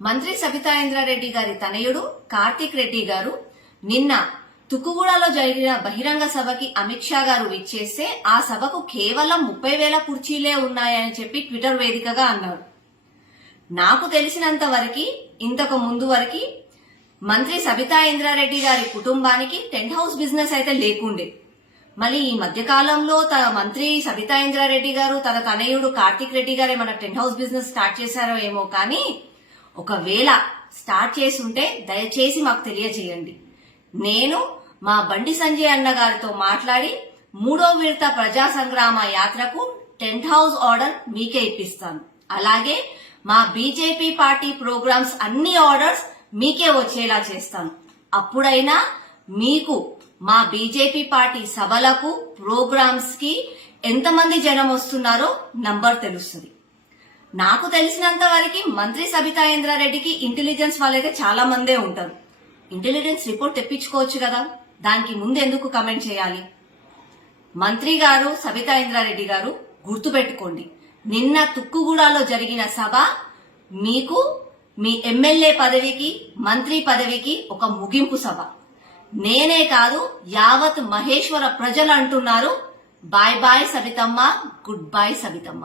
మంత్రి సబితాయింద్రారెడ్డి గారి తనయుడు కార్తీక్ రెడ్డి గారు నిన్న తుకుగూడలో జరిగిన బహిరంగ సభకి అమిత్ షా గారు విచ్చేస్తే ఆ సభకు కేవలం ముప్పై వేల కుర్చీలే ఉన్నాయని చెప్పి ట్విట్టర్ వేదికగా అన్నారు. నాకు తెలిసినంత వరకు ఇంతకు ముందు వరకు మంత్రి సబితా ఇంద్రారెడ్డి గారి కుటుంబానికి టెంట్ హౌస్ బిజినెస్ అయితే లేకుండే. మళ్ళీ ఈ మధ్య కాలంలో తన మంత్రి సబితా ఇంద్రారెడ్డి గారు తన తనయుడు కార్తిక్ రెడ్డి గారు ఏమైనా టెంట్ హౌస్ బిజినెస్ స్టార్ట్ చేశారో ఏమో కానీ ఒకవేళ స్టార్ట్ చేసి ఉంటే దయచేసి మాకు తెలియజేయండి. నేను మా బండి సంజయ్ అన్న గారితో మాట్లాడి మూడో విడత ప్రజా సంగ్రామ యాత్రకు టెంట్ హౌస్ ఆర్డర్ మీకే ఇప్పిస్తాను. అలాగే మా బీజేపీ పార్టీ ప్రోగ్రామ్స్ అన్ని ఆర్డర్స్ మీకే వచ్చేలా చేస్తాను. అప్పుడైనా మీకు మా బీజేపీ పార్టీ సభలకు ప్రోగ్రామ్స్కి ఎంతమంది జనం వస్తున్నారో నంబర్ తెలుస్తుంది. నాకు తెలిసినంత వరకు మంత్రి సబితా ఇంద్రారెడ్డికి ఇంటెలిజెన్స్ వాళ్ళైతే చాలా మందే ఉంటారు. ఇంటెలిజెన్స్ రిపోర్ట్ తెప్పించుకోవచ్చు కదా దానికి ముందు ఎందుకు కమెంట్ చేయాలి? మంత్రి గారు సబితా ఇంద్రారెడ్డి గారు గుర్తుపెట్టుకోండి నిన్న తుక్కుగూడలో జరిగిన సభ మీకు మీ ఎమ్మెల్యే పదవికి మంత్రి పదవికి ఒక ముగింపు సభ. నేనే కాదు యావత్ మహేశ్వర ప్రజలు అంటున్నారు bye bye Sabithamma good bye Sabithamma.